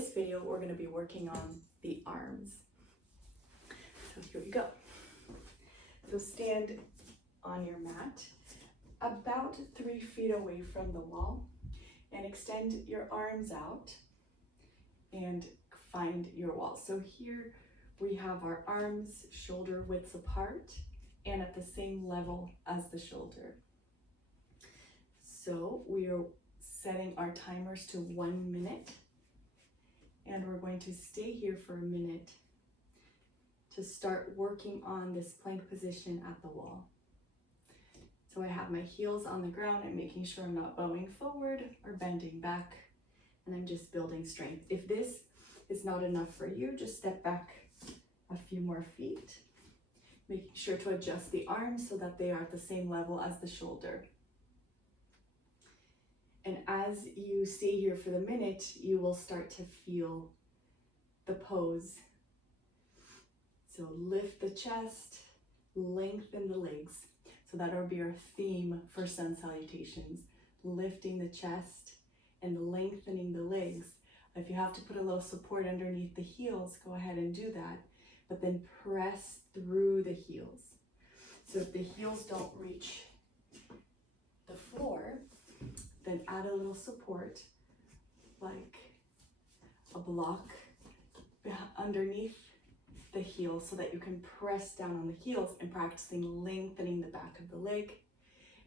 this video, we're going to be working on the arms. So here we go. So stand on your mat about 3 feet away from the wall and extend your arms out and find your wall. So here we have our arms shoulder widths apart and at the same level as the shoulder. So we are setting our timers to 1 minute, and we're going to stay here for a minute to start working on this plank position at the wall. So I have my heels on the ground. I'm making sure I'm not bowing forward or bending back, and I'm just building strength. If this is not enough for you, just step back a few more feet, making sure to adjust the arms so that they are at the same level as the shoulder. And as you stay here for the minute, you will start to feel the pose. So lift the chest, lengthen the legs. So that'll be our theme for sun salutations, lifting the chest and lengthening the legs. If you have to put a little support underneath the heels, go ahead and do that, but then press through the heels. So if the heels don't reach the floor, then add a little support, like a block underneath the heels so that you can press down on the heels and practicing lengthening the back of the leg.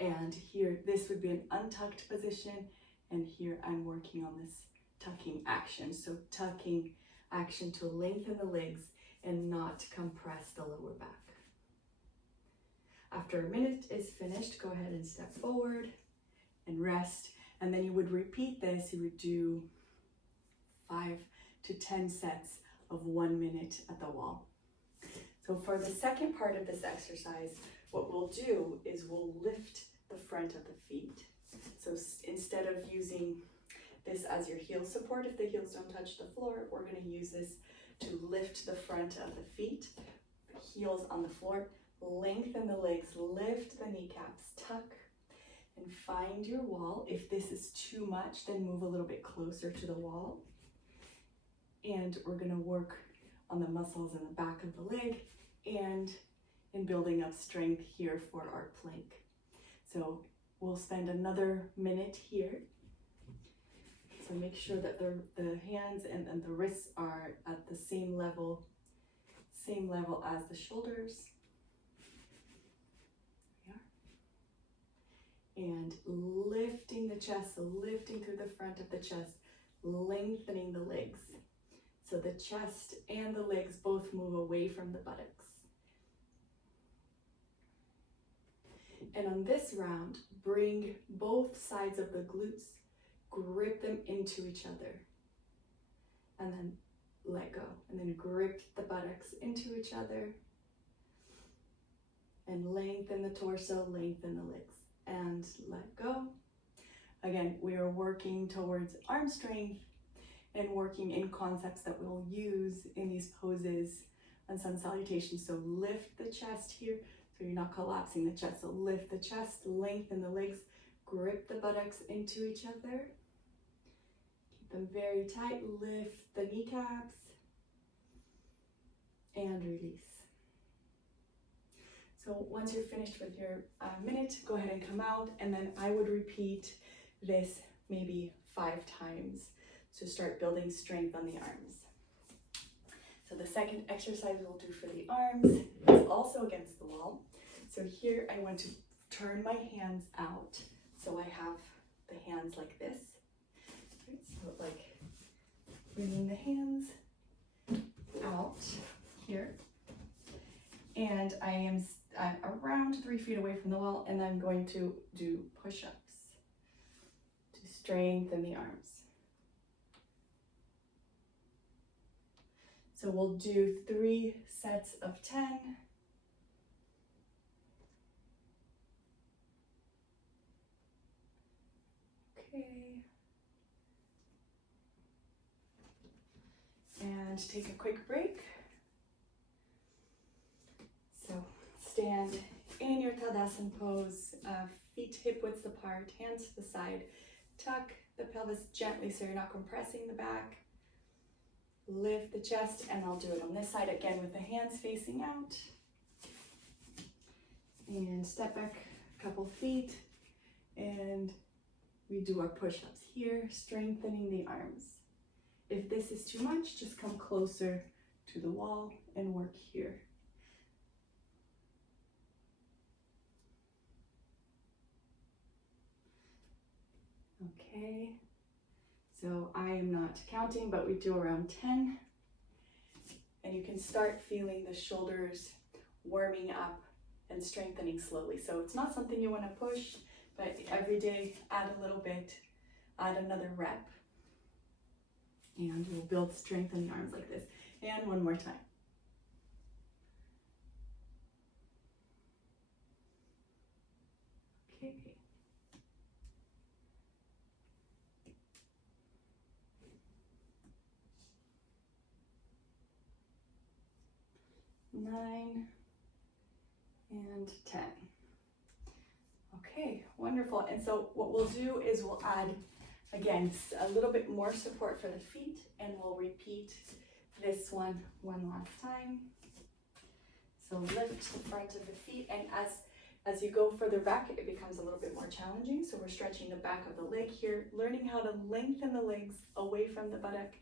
And here, this would be an untucked position, and here I'm working on this tucking action. So tucking action to lengthen the legs and not compress the lower back. After a minute is finished, go ahead and step forward and rest. And then you would repeat this. You would do 5 to 10 sets of 1 minute at the wall. So for the second part of this exercise, what we'll do is we'll lift the front of the feet. So instead of using this as your heel support, if the heels don't touch the floor, we're going to use this to lift the front of the feet, heels on the floor, lengthen the legs, lift the kneecaps, tuck, and find your wall. If this is too much, then move a little bit closer to the wall. And we're going to work on the muscles in the back of the leg and in building up strength here for our plank. So we'll spend another minute here. So make sure that the hands and the wrists are at the same level as the shoulders. And lifting the chest, so lifting through the front of the chest, lengthening the legs. So the chest and the legs both move away from the buttocks. And on this round, bring both sides of the glutes, grip them into each other, and then let go. And then grip the buttocks into each other, and lengthen the torso, lengthen the legs. And let go. Again, we are working towards arm strength and working in concepts that we'll use in these poses on sun salutations. So lift the chest here, so you're not collapsing the chest. So lift the chest, lengthen the legs, grip the buttocks into each other. Keep them very tight, lift the kneecaps, and release. So once you're finished with your minute, go ahead and come out, and then I would repeat this maybe 5 times to start building strength on the arms. So the second exercise we'll do for the arms is also against the wall. So here I want to turn my hands out. So I have the hands like this. Right, so like bringing the hands out here. And I am around 3 feet away from the wall, and I'm going to do push-ups to strengthen the arms. So we'll do 3 sets of 10. Okay. And take a quick break. So stand in your Tadasana pose, feet hip widths apart, hands to the side. Tuck the pelvis gently so you're not compressing the back. lift the chest, and I'll do it on this side again with the hands facing out. And step back a couple feet, and we do our push-ups here, strengthening the arms. If this is too much, just come closer to the wall and work here. Okay, so I am not counting, but we do around 10. And you can start feeling the shoulders warming up and strengthening slowly. So it's not something you want to push, but every day add a little bit, add another rep, and you'll build strength in the arms like this. And one more time. Okay. Nine and 10. Okay, wonderful. And so what we'll do is we'll add, again, a little bit more support for the feet, and we'll repeat this one last time. So lift the front of the feet, and as you go further back, it becomes a little bit more challenging. So we're stretching the back of the leg here, learning how to lengthen the legs away from the buttock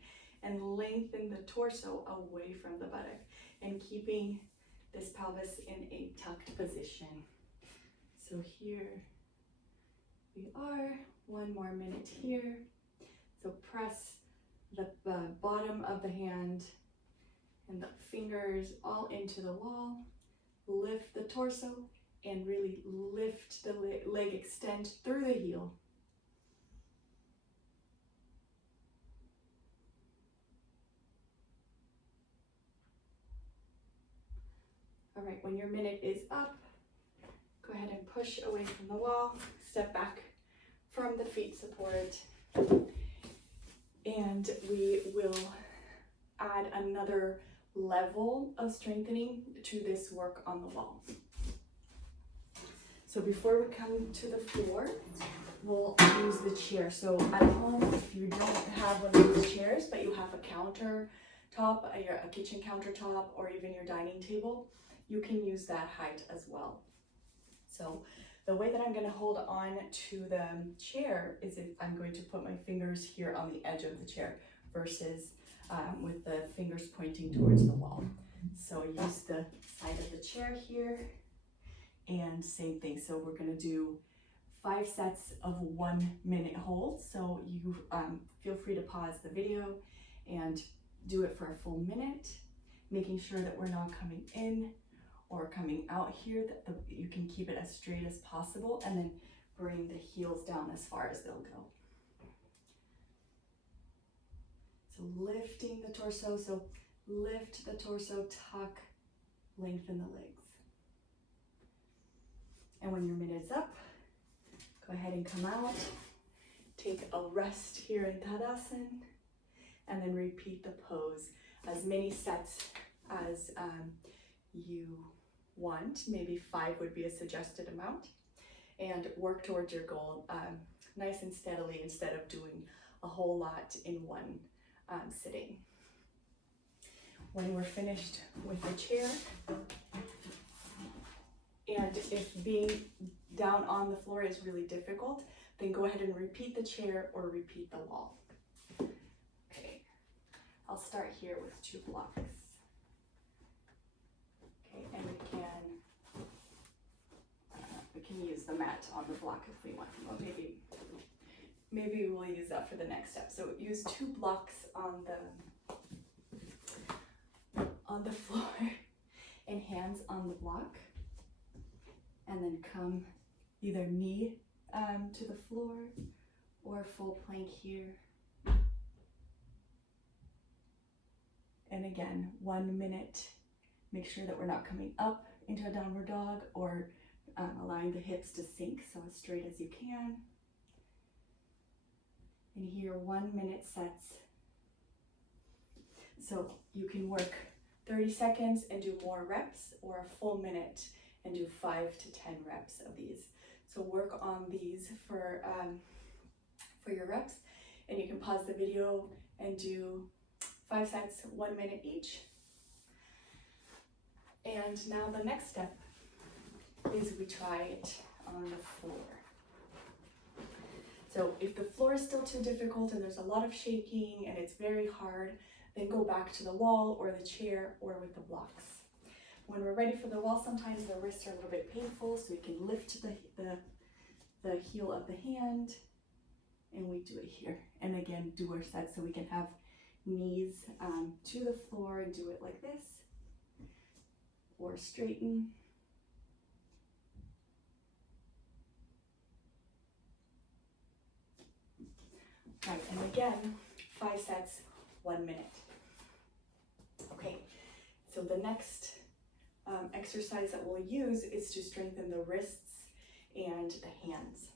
and lengthen the torso away from the buttock, and keeping this pelvis in a tucked position. So here we are, one more minute here. So press the bottom of the hand and the fingers all into the wall, lift the torso, and really lift the leg, extend through the heel. All right, when your minute is up, go ahead and push away from the wall, step back from the feet support, and we will add another level of strengthening to this work on the wall. So before we come to the floor, we'll use the chair. So at home, if you don't have one of these chairs, but you have a countertop, a kitchen countertop, or even your dining table, you can use that height as well. So the way that I'm going to hold on to the chair is if I'm going to put my fingers here on the edge of the chair versus with the fingers pointing towards the wall. So use the side of the chair here, and same thing. So we're going to do 5 sets of 1 minute holds. So you feel free to pause the video and do it for a full minute, making sure that we're not coming in or coming out here, that you can keep it as straight as possible, and then bring the heels down as far as they'll go. So lifting the torso, so lift the torso, tuck, lengthen the legs. And when your minute's up, go ahead and come out, take a rest here in Tadasana, and then repeat the pose as many sets as you want. Maybe 5 would be a suggested amount, and work towards your goal nice and steadily instead of doing a whole lot in one sitting. When we're finished with the chair, and if being down on the floor is really difficult, then go ahead and repeat the chair or repeat the wall. Okay, I'll start here with 2 blocks. Okay, and we can use the mat on the block if we want. Well, maybe we'll use that for the next step. So use 2 blocks on the floor and hands on the block, and then come either knee to the floor or full plank here. And again, 1 minute. Make sure that we're not coming up into a downward dog or allowing the hips to sink, so as straight as you can. And here, 1 minute sets. So you can work 30 seconds and do more reps, or a full minute and do 5 to 10 reps of these. So work on these for your reps, and you can pause the video and do 5 sets, 1 minute each. And now the next step is we try it on the floor. So if the floor is still too difficult and there's a lot of shaking and it's very hard, then go back to the wall or the chair or with the blocks. When we're ready for the wall, sometimes the wrists are a little bit painful, so we can lift the heel of the hand, and we do it here. And again, do our sets so we can have knees to the floor and do it like this, or straighten. Right, and again, 5 sets, 1 minute. Okay, so the next exercise that we'll use is to strengthen the wrists and the hands.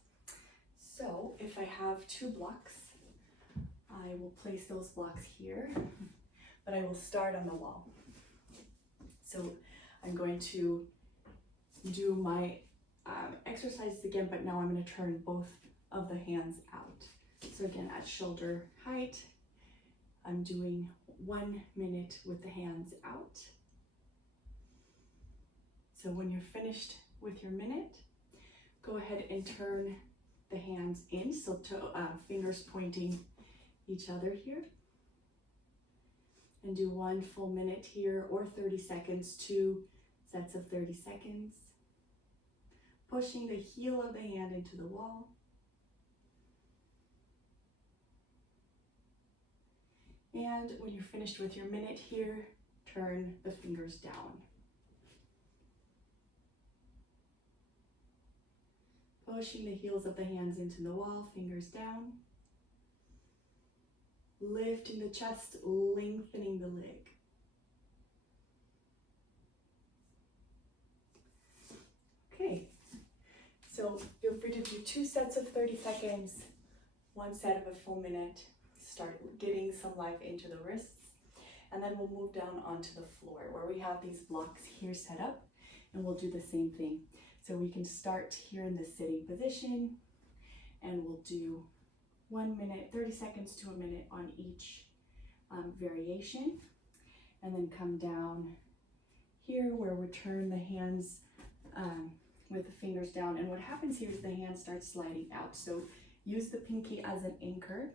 So if I have 2 blocks, I will place those blocks here, but I will start on the wall. So I'm going to do my exercises again, but now I'm going to turn both of the hands out. So again, at shoulder height, I'm doing 1 minute with the hands out. So when you're finished with your minute, go ahead and turn the hands in, so fingers pointing each other here. And do 1 full minute here, or 30 seconds, 2 sets of 30 seconds. Pushing the heel of the hand into the wall. And when you're finished with your minute here, turn the fingers down. Pushing the heels of the hands into the wall, fingers down. Lifting the chest, lengthening the leg. Okay, so feel free to do 2 sets of 30 seconds, 1 set of a full minute. Start getting some life into the wrists, and then we'll move down onto the floor where we have these blocks here set up, and we'll do the same thing. So we can start here in the sitting position, and we'll do 1 minute, 30 seconds to a minute on each variation, and then come down here where we turn the hands with the fingers down. And what happens here is the hand starts sliding out. So use the pinky as an anchor.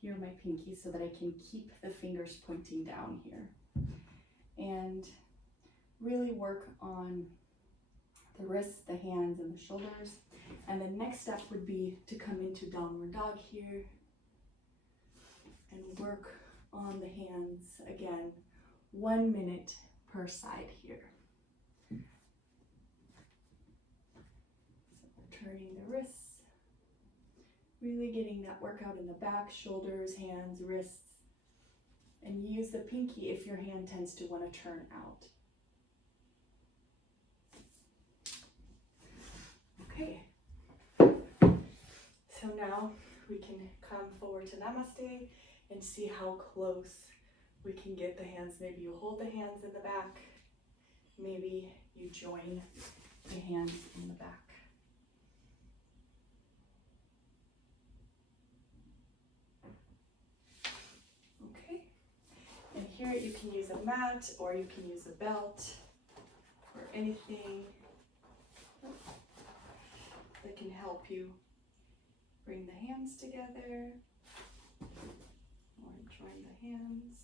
Here my pinky, so that I can keep the fingers pointing down here. And really work on the wrists, the hands, and the shoulders. And the next step would be to come into downward dog here and work on the hands again, 1 minute per side here. So turning the wrists, really getting that workout in the back, shoulders, hands, wrists, and use the pinky if your hand tends to want to turn out. Okay, so now we can come forward to Namaste and see how close we can get the hands. Maybe you hold the hands in the back, maybe you join the hands in the back. Okay, and here you can use a mat or you can use a belt or anything that can help you bring the hands together or join the hands.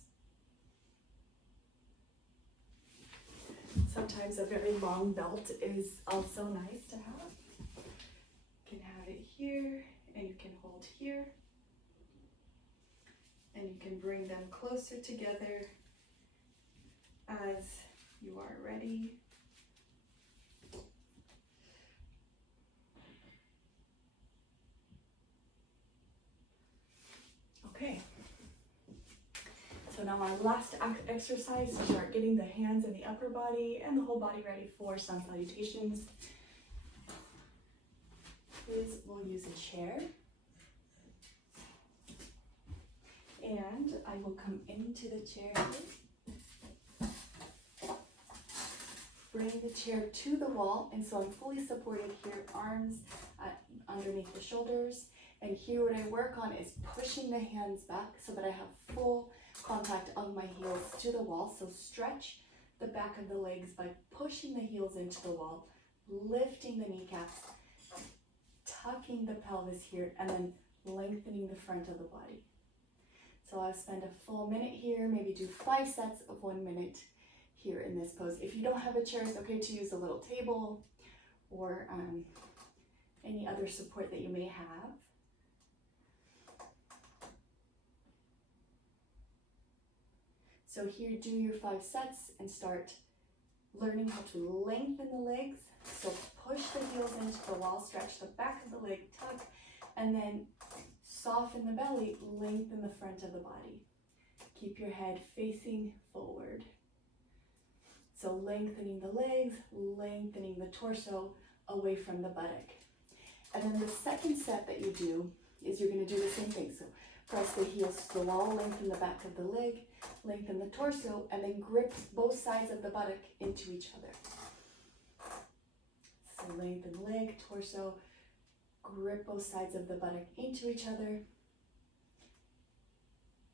Sometimes a very long belt is also nice to have. You can have it here and you can hold here. And you can bring them closer together as you are ready. Okay, so now our last exercise, we start getting the hands in the upper body and the whole body ready for sun salutations. Is we'll use a chair, and I will come into the chair, bring the chair to the wall, and so I'm fully supported here, arms underneath the shoulders. And here what I work on is pushing the hands back so that I have full contact of my heels to the wall. So stretch the back of the legs by pushing the heels into the wall, lifting the kneecaps, tucking the pelvis here, and then lengthening the front of the body. So I'll spend a full minute here, maybe do 5 sets of 1 minute here in this pose. If you don't have a chair, it's okay to use a little table or any other support that you may have. So here, do your 5 sets and start learning how to lengthen the legs. So push the heels into the wall, stretch the back of the leg, tuck, and then soften the belly, lengthen the front of the body. Keep your head facing forward. So lengthening the legs, lengthening the torso away from the buttock. And then the second set that you do is you're going to do the same thing. So press the heels to the wall, lengthen the back of the leg, lengthen the torso, and then grip both sides of the buttock into each other. So lengthen leg, torso, grip both sides of the buttock into each other,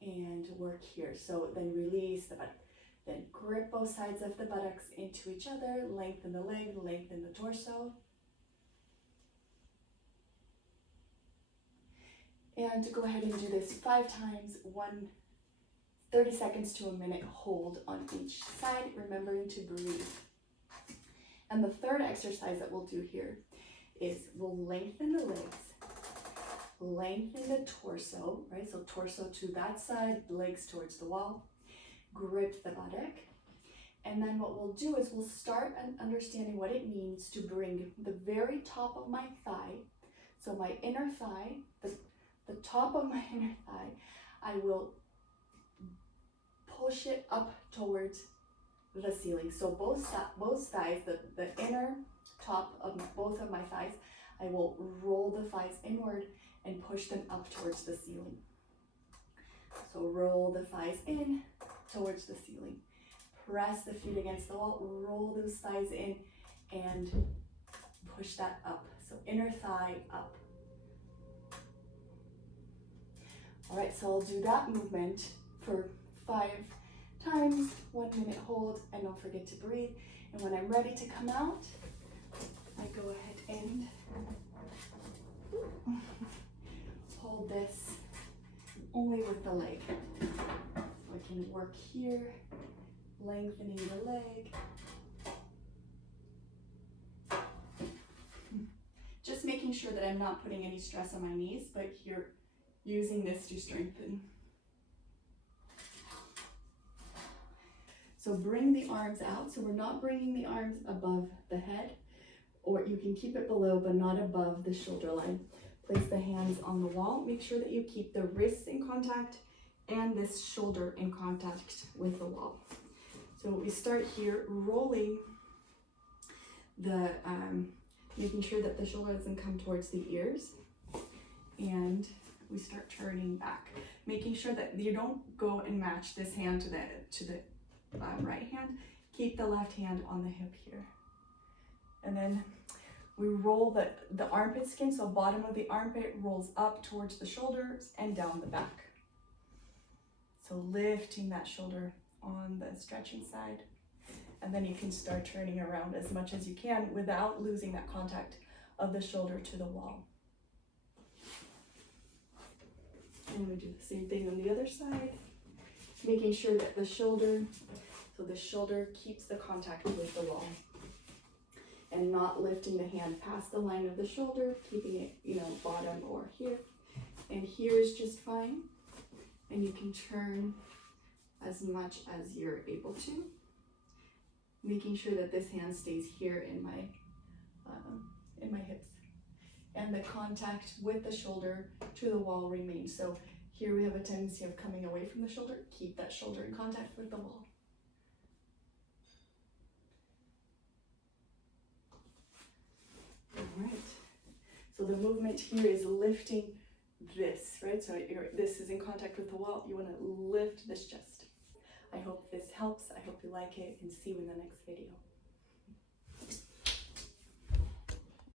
and work here. So then release the buttock. Then grip both sides of the buttocks into each other, lengthen the leg, lengthen the torso. And go ahead and do this 5 times, 30 seconds to a minute hold on each side, remembering to breathe. And the third exercise that we'll do here is we'll lengthen the legs, lengthen the torso, right? So torso to that side, legs towards the wall, grip the buttock. And then what we'll do is we'll start understanding what it means to bring the very top of my thigh, so my inner thigh, the top of my inner thigh, I will push it up towards the ceiling. So both thighs, the inner top of both of my thighs, I will roll the thighs inward and push them up towards the ceiling. So roll the thighs in towards the ceiling. Press the feet against the wall, roll those thighs in and push that up. So inner thigh up. All right, so I'll do that movement for 5 times, 1 minute hold, and don't forget to breathe. And when I'm ready to come out, I go ahead and hold this only with the leg. So I can work here, lengthening the leg. Just making sure that I'm not putting any stress on my knees, but here, using this to strengthen. So bring the arms out. So we're not bringing the arms above the head, or you can keep it below, but not above the shoulder line. Place the hands on the wall. Make sure that you keep the wrists in contact and this shoulder in contact with the wall. So we start here, rolling the, making sure that the shoulder doesn't come towards the ears, and we start turning back, making sure that you don't go and match this hand to the right hand. Keep the left hand on the hip here. And then we roll the armpit skin, so bottom of the armpit rolls up towards the shoulders and down the back. So lifting that shoulder on the stretching side. And then you can start turning around as much as you can without losing that contact of the shoulder to the wall. And we do the same thing on the other side, making sure that the shoulder keeps the contact with the wall and not lifting the hand past the line of the shoulder, keeping it, bottom or here. And here is just fine. And you can turn as much as you're able to, making sure that this hand stays here in my hips. And the contact with the shoulder to the wall remains. So here we have a tendency of coming away from the shoulder. Keep that shoulder in contact with the wall. All right. So the movement here is lifting this, right? So this is in contact with the wall. You want to lift this chest. I hope this helps. I hope you like it, and see you in the next video.